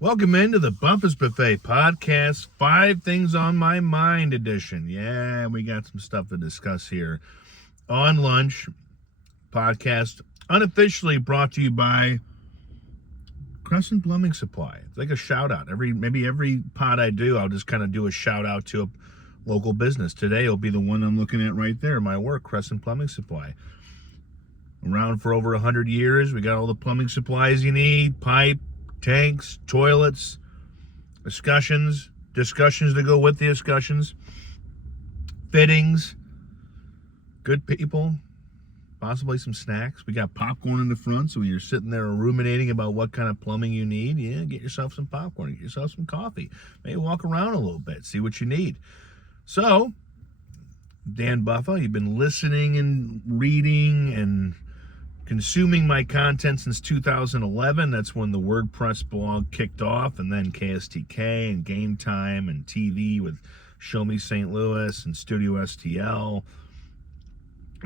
Welcome into the Buffett's Buffet podcast, 5 Things on My Mind edition. Yeah, we got some stuff to discuss here. On Lunch podcast, unofficially brought to you by Crescent Plumbing Supply. It's like a shout out. Maybe every pod I do, I'll just kind of do a shout out to a local business. Today will be the one I'm looking at right there, my work, Crescent Plumbing Supply. Around for over 100 years. We got all the plumbing supplies you need, pipe, tanks, toilets, discussions to go with the discussions, fittings, good people, possibly some snacks. We got popcorn in the front, so when you're sitting there ruminating about what kind of plumbing you need, yeah, get yourself some popcorn, get yourself some coffee, maybe walk around a little bit, see what you need. So, Dan Buffa, you've been listening and reading and consuming my content since 2011. That's when the WordPress blog kicked off, and then KSTK and Game Time and TV with Show Me St. Louis and Studio STL.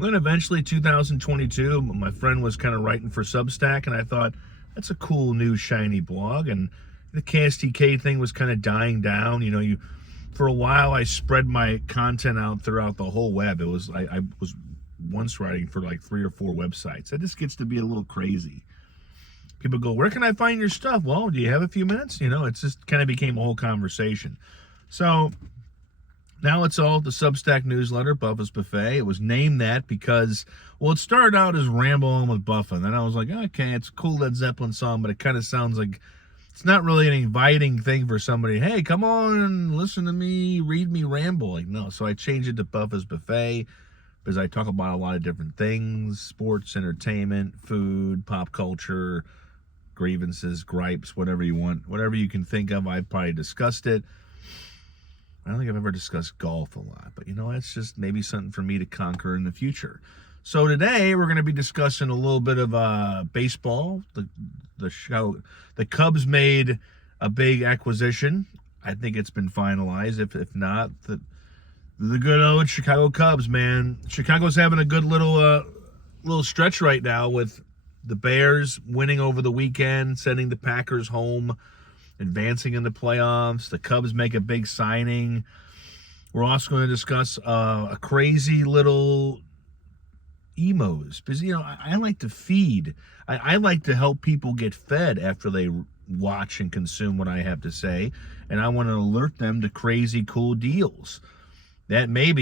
Then eventually 2022, my friend was kind of writing for Substack, and I thought, that's a cool new shiny blog. And the KSTK thing was kind of dying down. For a while I spread my content out throughout the whole web. I was once writing for like 3 or 4 websites. That just gets to be a little crazy. People go, where can I find your stuff? Well, do you have a few minutes? It's just kind of became a whole conversation. So now it's all the Substack newsletter, Buffa's Buffet. It was named that because, it started out as Ramble On with Buffa. And then I was like, okay, it's a cool Led Zeppelin song, but it kind of sounds like it's not really an inviting thing for somebody. Hey, come on and listen to me, read me ramble. Like, no. So I changed it to Buffa's Buffet, because I talk about a lot of different things: sports, entertainment, food, pop culture, grievances, gripes, whatever you want. Whatever you can think of, I've probably discussed it. I don't think I've ever discussed golf a lot, but it's just maybe something for me to conquer in the future. So today we're going to be discussing a little bit of baseball. The Cubs made a big acquisition. I think it's been finalized. If not, the good old Chicago Cubs, man. Chicago's having a good little stretch right now with the Bears winning over the weekend, sending the Packers home, advancing in the playoffs. The Cubs make a big signing. We're also going to discuss a crazy little emos, because I like to feed. I like to help people get fed after they watch and consume what I have to say, and I want to alert them to crazy cool deals that may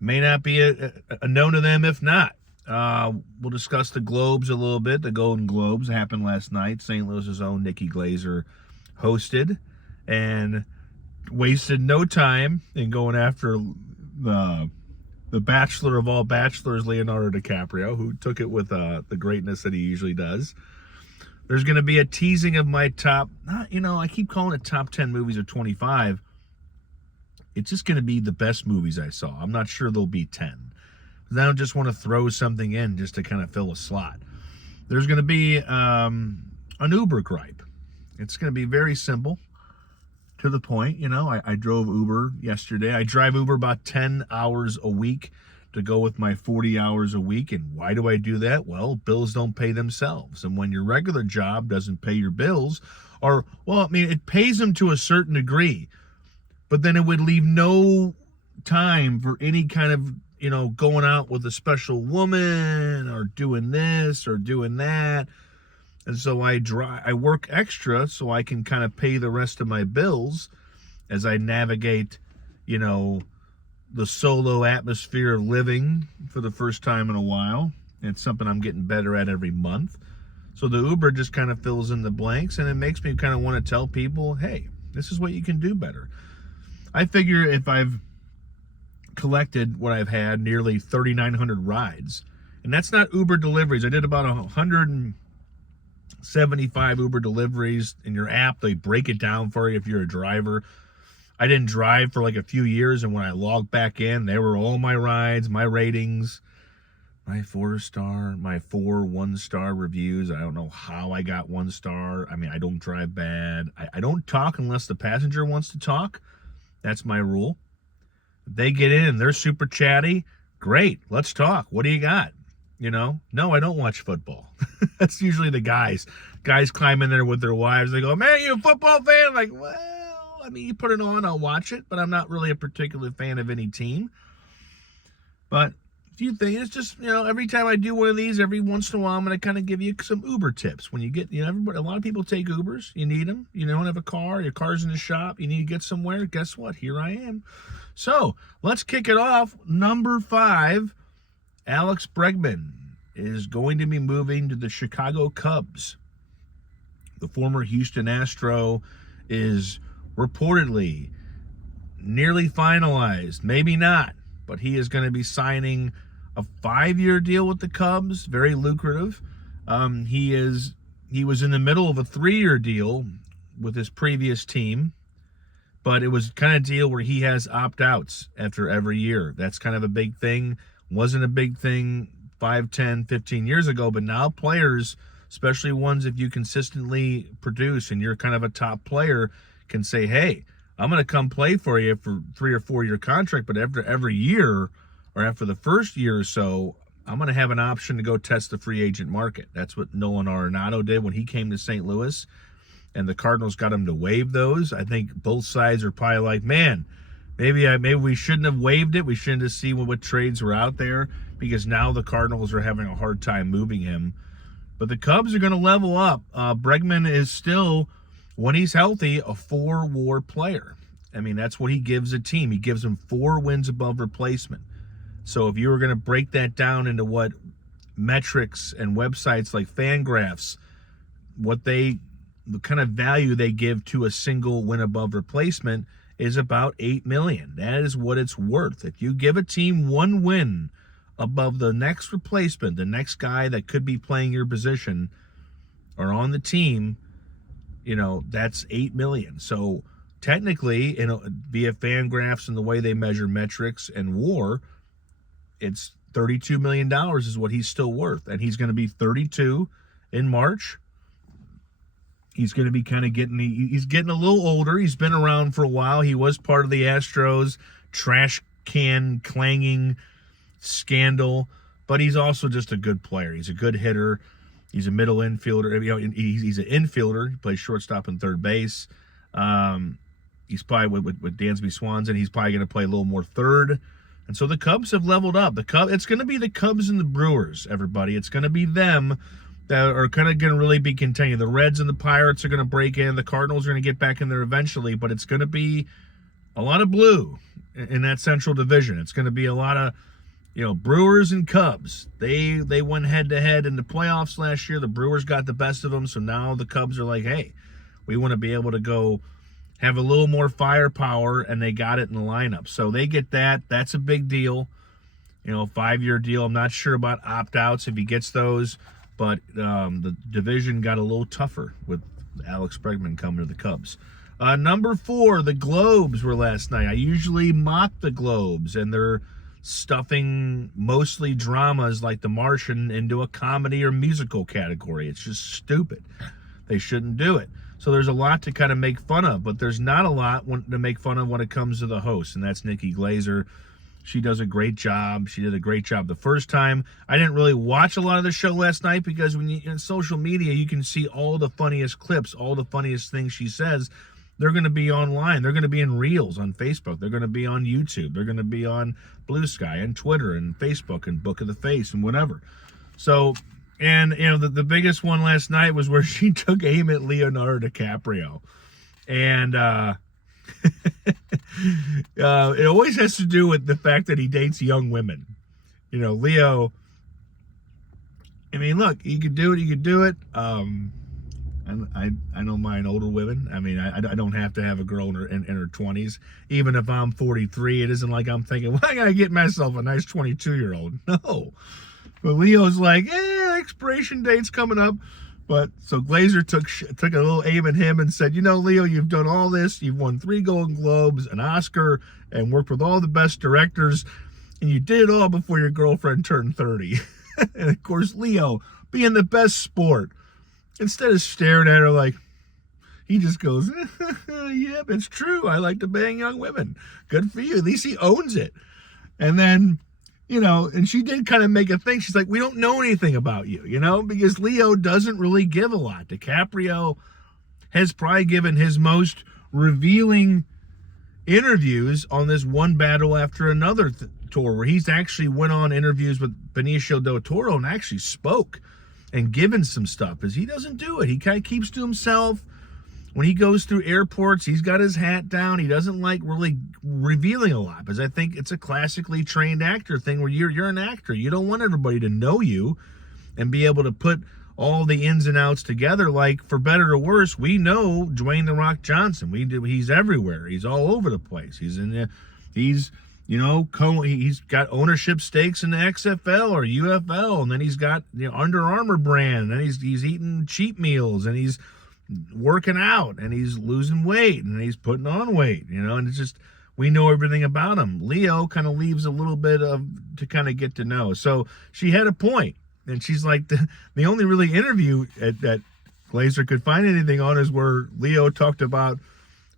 not be a known to them. If not, we'll discuss the Globes a little bit. The Golden Globes happened last night. St. Louis's own Nikki Glaser hosted and wasted no time in going after the bachelor of all bachelors, Leonardo DiCaprio, who took it with the greatness that he usually does. There's going to be a teasing of my top, I keep calling it top 10 movies of 25. It's just going to be the best movies I saw. I'm not sure there'll be 10. I don't just want to throw something in just to kind of fill a slot. There's going to be an Uber gripe. It's going to be very simple, to the point. I drove Uber yesterday. I drive Uber about 10 hours a week to go with my 40 hours a week. And why do I do that? Well, bills don't pay themselves. And when your regular job doesn't pay your bills, it pays them to a certain degree, but then it would leave no time for any kind of, going out with a special woman or doing this or doing that. And so I work extra so I can kind of pay the rest of my bills as I navigate, the solo atmosphere of living for the first time in a while. It's something I'm getting better at every month. So the Uber just kind of fills in the blanks, and it makes me kind of want to tell people, hey, this is what you can do better. I figure if I've collected what I've had, nearly 3,900 rides, and that's not Uber deliveries. I did about 175 Uber deliveries. In your app, they break it down for you if you're a driver. I didn't drive for like a few years, and when I logged back in, there were all my rides, my ratings, my 4-star, my 4 1-star reviews. I don't know how I got 1 star. I don't drive bad. I don't talk unless the passenger wants to talk. That's my rule. If they get in and they're super chatty, great, let's talk. What do you got? No, I don't watch football. That's usually the guys. Guys climb in there with their wives. They go, man, you a football fan? I'm like, well, I mean, you put it on, I'll watch it, but I'm not really a particular fan of any team. But a few things, it's just, every time I do one of these, every once in a while, I'm going to kind of give you some Uber tips. When you get, everybody, a lot of people take Ubers. You need them. You don't have a car. Your car's in the shop. You need to get somewhere. Guess what? Here I am. So let's kick it off. Number 5, Alex Bregman is going to be moving to the Chicago Cubs. The former Houston Astro is reportedly nearly finalized. Maybe not. But he is going to be signing a 5-year deal with the Cubs, very lucrative. He was in the middle of a 3-year deal with his previous team, but it was kind of deal where he has opt-outs after every year. That's kind of a big thing. Wasn't a big thing 5, 10, 15 years ago, but now players, especially ones if you consistently produce and you're kind of a top player, can say, hey, I'm going to come play for you for 3 or 4 year contract, but after every year or after the first year or so, I'm going to have an option to go test the free agent market. That's what Nolan Arenado did when he came to St. Louis, and the Cardinals got him to waive those. I think both sides are probably like, man, maybe we shouldn't have waived it. We shouldn't have seen what trades were out there, because now the Cardinals are having a hard time moving him. But the Cubs are going to level up. Bregman is still, when he's healthy, a 4-WAR player. I mean, that's what he gives a team. He gives them 4 wins above replacement. So if you were going to break that down into what metrics and websites like Fangraphs, the kind of value they give to a single win above replacement is about $8 million. That is what it's worth. If you give a team 1 win above the next replacement, the next guy that could be playing your position or on the team, that's $8 million. So technically, via Fangraphs and the way they measure metrics and WAR, it's $32 million is what he's still worth. And he's going to be 32 in March. He's going to be kind of he's getting a little older. He's been around for a while. He was part of the Astros trash can clanging scandal, but he's also just a good player. He's a good hitter. He's a middle infielder. He's an infielder. He plays shortstop and third base. He's probably with Dansby Swanson. He's probably going to play a little more third. And so the Cubs have leveled up. It's going to be the Cubs and the Brewers, everybody. It's going to be them that are kind of going to really be contending. The Reds and the Pirates are going to break in. The Cardinals are going to get back in there eventually, but it's going to be a lot of blue in that Central Division. It's going to be a lot of, Brewers and Cubs. They went head-to-head in the playoffs last year. The Brewers got the best of them, so now the Cubs are like, hey, we want to be able to go have a little more firepower, and they got it in the lineup. So they get that. That's a big deal. 5-year deal. I'm not sure about opt-outs if he gets those, but the division got a little tougher with Alex Bregman coming to the Cubs. Number 4, the Globes were last night. I usually mock the Globes, and they're stuffing mostly dramas like The Martian into a comedy or musical category. It's just stupid. They shouldn't do it. So there's a lot to kind of make fun of, but there's not a lot to make fun of when it comes to the host, and that's Nikki Glaser. She does a great job. She did a great job the first time. I didn't really watch a lot of the show last night because when in social media, you can see all the funniest clips, all the funniest things she says. They're going to be online. They're going to be in Reels on Facebook. They're going to be on YouTube. They're going to be on Blue Sky and Twitter and Facebook and Book of the Face and whatever. So, and, the biggest one last night was where she took aim at Leonardo DiCaprio. And it always has to do with the fact that he dates young women. Leo, I mean, look, you could do it. I don't mind older women. I mean, I don't have to have a girl in her 20s. Even if I'm 43, it isn't like I'm thinking, well, I got to get myself a nice 22-year-old. No. But Leo's like, expiration date's coming up. But so Glaser took a little aim at him and said, Leo, you've done all this. You've won 3 Golden Globes, an Oscar, and worked with all the best directors. And you did it all before your girlfriend turned 30. And, of course, Leo, being the best sport, instead of staring at her like, he just goes, yep, it's true. I like to bang young women. Good for you. At least he owns it. And then and she did kind of make a thing. She's like, we don't know anything about you, because Leo doesn't really give a lot. DiCaprio has probably given his most revealing interviews on this One Battle After Another tour, where he's actually went on interviews with Benicio del Toro and actually spoke and given some stuff, as he doesn't do it. He kind of keeps to himself. When he goes through airports, he's got his hat down. He doesn't like really revealing a lot, because I think it's a classically trained actor thing where you're an actor. You don't want everybody to know you and be able to put all the ins and outs together. Like, for better or worse, we know Dwayne "The Rock" Johnson. He's everywhere. He's all over the place. He's got ownership stakes in the XFL or UFL, and then he's got Under Armour brand, and then he's eating cheat meals, and he's working out, and he's losing weight, and he's putting on weight, and it's just, we know everything about him. Leo kind of leaves a little bit to kind of get to know. So she had a point, and she's like, the only really interview that Glaser could find anything on is where Leo talked about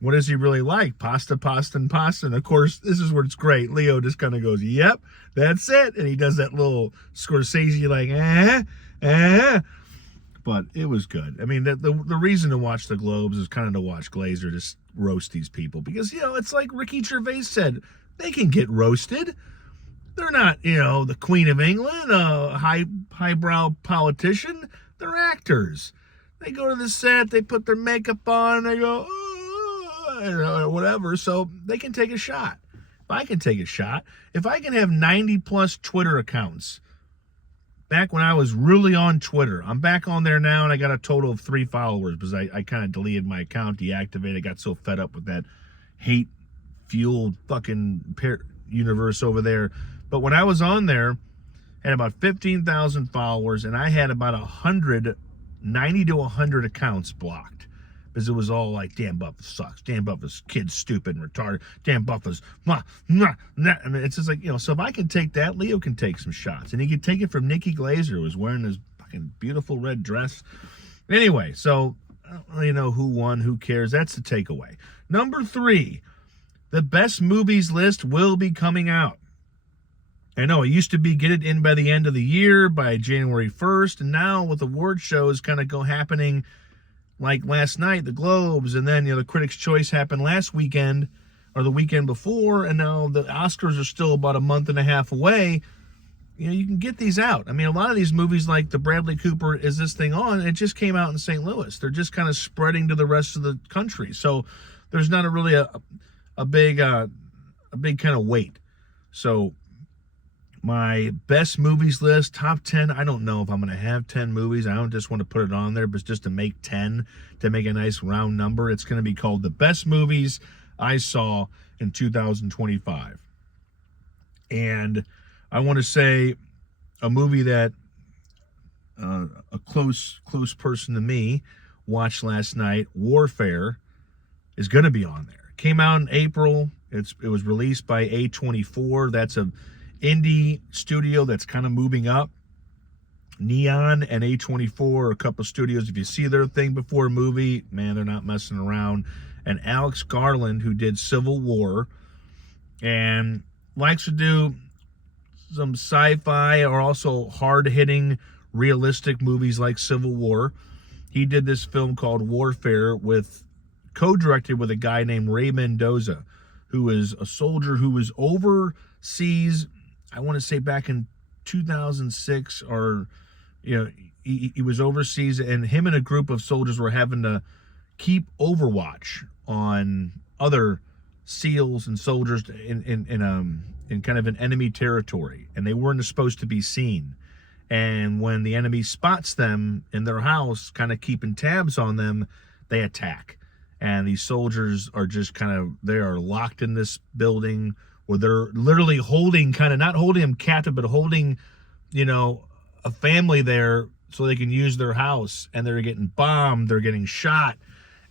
what does he really like, pasta, and pasta. And of course, this is where it's great. Leo just kind of goes, yep, that's it. And he does that little Scorsese like, But it was good. I mean, the reason to watch the Globes is kind of to watch Glaser just roast these people. Because, it's like Ricky Gervais said, they can get roasted. They're not, the Queen of England, a highbrow politician. They're actors. They go to the set, they put their makeup on, and they go, or whatever, so they can take a shot. If I can take a shot, if I can have 90-plus Twitter accounts, back when I was really on Twitter, I'm back on there now, and I got a total of 3 followers because I kind of deleted my account, deactivated. I got so fed up with that hate-fueled fucking universe over there. But when I was on there, I had about 15,000 followers, and I had about 90 to 100 accounts blocked. Because it was all like, Dan Buffa sucks. Dan Buffa's kid's stupid and retarded. Dan Buffa's I mean, it's just like, so if I can take that, Leo can take some shots. And he can take it from Nikki Glaser, who was wearing this fucking beautiful red dress. Anyway, so I don't really know who won, who cares. That's the takeaway. Number 3, the best movies list will be coming out. I know it used to be get it in by the end of the year, by January 1st. And now with award shows kind of happening like last night, the Globes, and then, the Critics' Choice happened last weekend or the weekend before, and now the Oscars are still about a month and a half away. You can get these out. I mean, a lot of these movies, like the Bradley Cooper Is This Thing On, it just came out in St. Louis. They're just kind of spreading to the rest of the country. So there's not really a big kind of wait. So my best movies list, top 10, I don't know if I'm going to have 10 movies. I don't just want to put it on there, but just to make 10, to make a nice round number. It's going to be called The Best Movies I Saw in 2025. And I want to say a movie that a close person to me watched last night, Warfare, is going to be on there. Came out in April. It was released by A24. That's a indie studio that's kind of moving up. Neon and A24 are a couple of studios. If you see their thing before a movie, man, they're not messing around. And Alex Garland, who did Civil War and likes to do some sci-fi or also hard-hitting, realistic movies like Civil War. He did this film called Warfare co-directed with a guy named Ray Mendoza, who is a soldier who was overseas, I want to say back in 2006, or, he was overseas, and him and a group of soldiers were having to keep overwatch on other SEALs and soldiers in kind of an enemy territory, and they weren't supposed to be seen. And when the enemy spots them in their house, kind of keeping tabs on them, they attack. And these soldiers are just they are locked in this building where they're literally not holding them captive, but holding, a family there so they can use their house. And they're getting bombed, they're getting shot.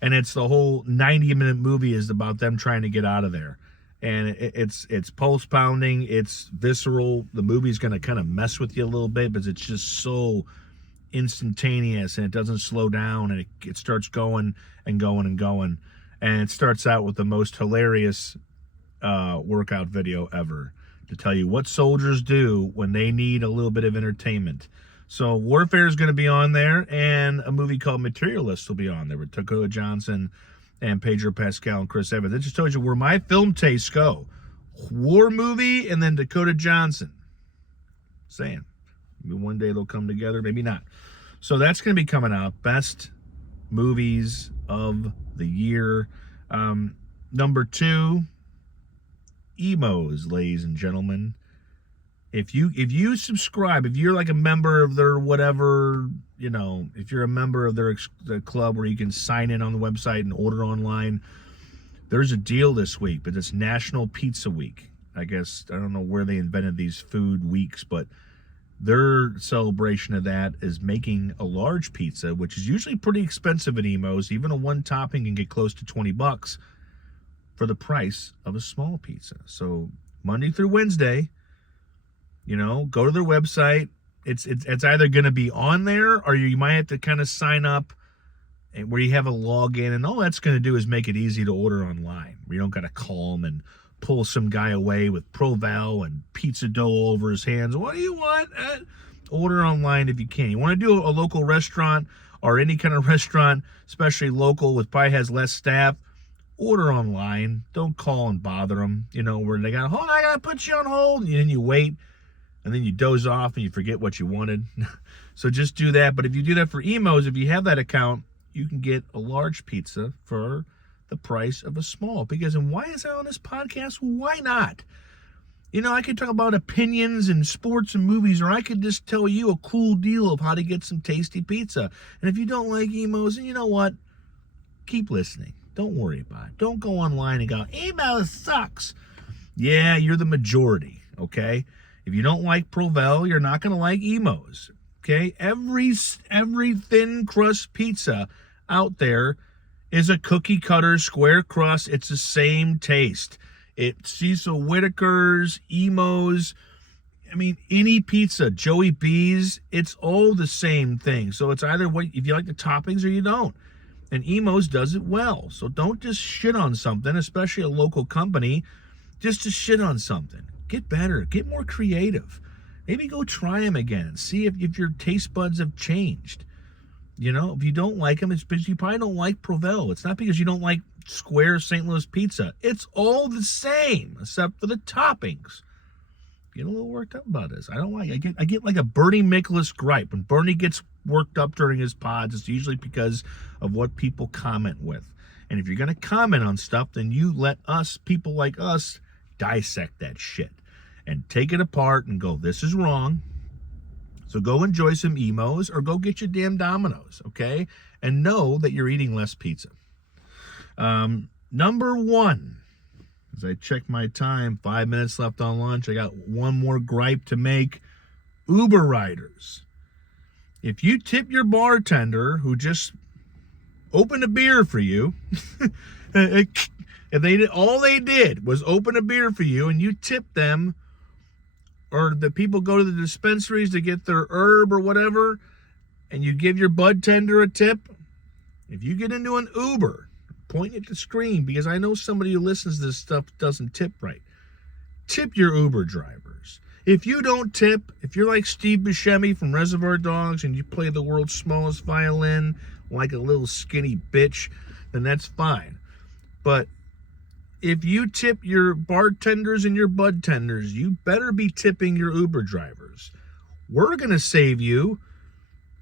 And it's the whole 90-minute movie is about them trying to get out of there. And it's pulse pounding, it's visceral. The movie's going to kind of mess with you a little bit because it's just so instantaneous, and it doesn't slow down, and it starts going and going and going. And it starts out with the most hilarious workout video ever. to tell you what soldiers do when they need a little bit of entertainment. So Warfare is going to be on there, and a movie called Materialist will be on there with Dakota Johnson and Pedro Pascal and Chris Evans. That just tells you where my film tastes go. War movie and then Dakota Johnson. Saying. Maybe one day they'll come together, maybe not. So that's going to be coming out. Best movies of the year. Number 2, emos, ladies and gentlemen. If you subscribe, if you're like a member of their whatever, if you're a member of their club where you can sign in on the website and order online, there's a deal this week, but it's National Pizza Week. I guess, I don't know where they invented these food weeks, but their celebration of that is making a large pizza, which is usually pretty expensive at Emo's. Even a one topping can get close to $20 for the price of a small pizza. So Monday through Wednesday, go to their website. It's either going to be on there, or you might have to kind of sign up where you have a login, and all that's going to do is make it easy to order online. You don't got to call them and pull some guy away with Provel and pizza dough over his hands. What do you want? Order online if you can. You want to do a local restaurant or any kind of restaurant, especially local with probably has less staff, order online. Don't call and bother them, where they got, I got to put you on hold, and then you wait, and then you doze off and you forget what you wanted. So just do that. But if you do that for Emo's, if you have that account, you can get a large pizza for the price of a small. Because, and why is that on this podcast? Why not? I could talk about opinions and sports and movies, or I could just tell you a cool deal of how to get some tasty pizza. And if you don't like Emo's, then you know what? Keep listening. Don't worry about it. Don't go online and go, Emo sucks. Yeah, you're the majority, okay? If you don't like Provel, you're not going to like Emo's, okay? Every thin crust pizza out there is a cookie cutter square crust. It's the same taste. It's Cecil Whitaker's, Emo's, any pizza, Joey B's, it's all the same thing. So it's either if you like the toppings or you don't. And Emo's does it well. So don't just shit on something, especially a local company, just to shit on something. Get better. Get more creative. Maybe go try them again and see if your taste buds have changed. If you don't like them, it's because you probably don't like Provel. It's not because you don't like square St. Louis pizza. It's all the same, except for the toppings. Get a little worked up about this. I get like a Bernie Miklasz gripe. When Bernie gets worked up during his pods, it's usually because of what people comment with. And if you're going to comment on stuff, then you let us, people like us, dissect that shit and take it apart and go, this is wrong. So go enjoy some Emo's or go get your damn Domino's, okay? And know that you're eating less pizza. Number 1, as I check my time, 5 minutes left on lunch. I got one more gripe to make. Uber riders. If you tip your bartender who just opened a beer for you, if all they did was open a beer for you and you tip them, or the people go to the dispensaries to get their herb or whatever, and you give your bud tender a tip, if you get into an Uber, point at the screen, because I know somebody who listens to this stuff doesn't tip right. Tip your Uber drivers. If you don't tip, if you're like Steve Buscemi from Reservoir Dogs and you play the world's smallest violin like a little skinny bitch, then that's fine. But if you tip your bartenders and your bud tenders, you better be tipping your Uber drivers. We're going to save you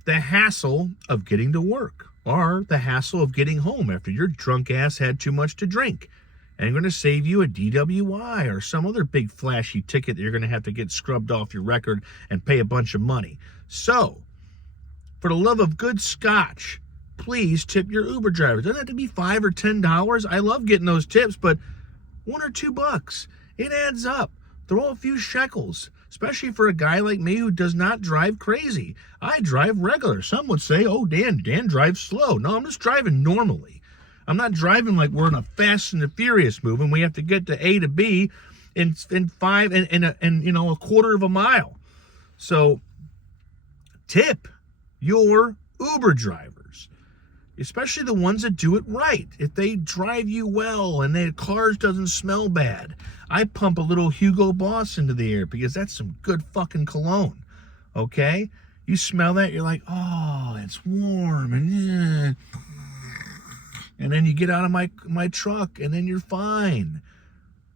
the hassle of getting to work or the hassle of getting home after your drunk ass had too much to drink. And I'm going to save you a DWI or some other big flashy ticket that you're going to have to get scrubbed off your record and pay a bunch of money. So, for the love of good scotch, please tip your Uber drivers. Doesn't have to be $5 or $10. I love getting those tips, but $1 or $2, it adds up. Throw a few shekels, especially for a guy like me who does not drive crazy. I drive regular. Some would say, oh, Dan drives slow. No, I'm just driving normally. I'm not driving like we're in a Fast and the Furious movie and we have to get to A to B in a quarter of a mile. So tip your Uber drivers. especially the ones that do it right. If they drive you well and their cars doesn't smell bad, I pump a little Hugo Boss into the air because that's some good fucking cologne. Okay? You smell that, you're like, oh, it's warm, and then you get out of my truck, and then you're fine.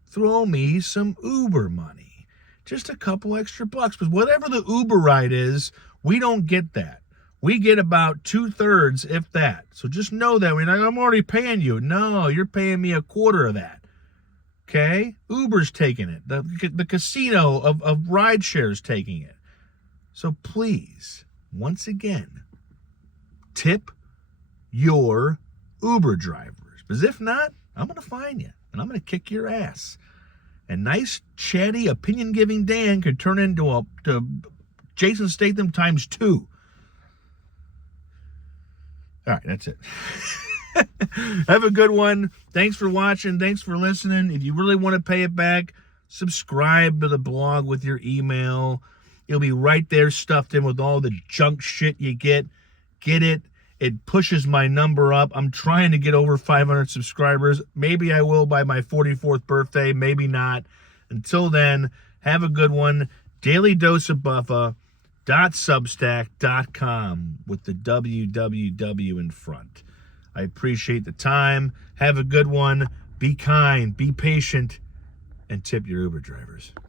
Throw me some Uber money. Just a couple extra bucks. But whatever the Uber ride is, we don't get that. We get about 2/3, if that. So just know that. We're like, I'm already paying you. No, you're paying me a quarter of that. Okay? Uber's taking it. The casino of ride shares taking it. So please, once again, tip your Uber drivers. Because if not, I'm going to fine you. And I'm going to kick your ass. And nice, chatty, opinion-giving Dan could turn into Jason Statham times 2. All right, that's it. Have a good one. Thanks for watching. Thanks for listening. If you really want to pay it back, subscribe to the blog with your email. It'll be right there stuffed in with all the junk shit you get. Get it. It pushes my number up. I'm trying to get over 500 subscribers. Maybe I will by my 44th birthday. Maybe not. Until then, have a good one. dailydoseofbuffa.substack.com with the www in front. I appreciate the time. Have a good one. Be kind. Be patient. And tip your Uber drivers.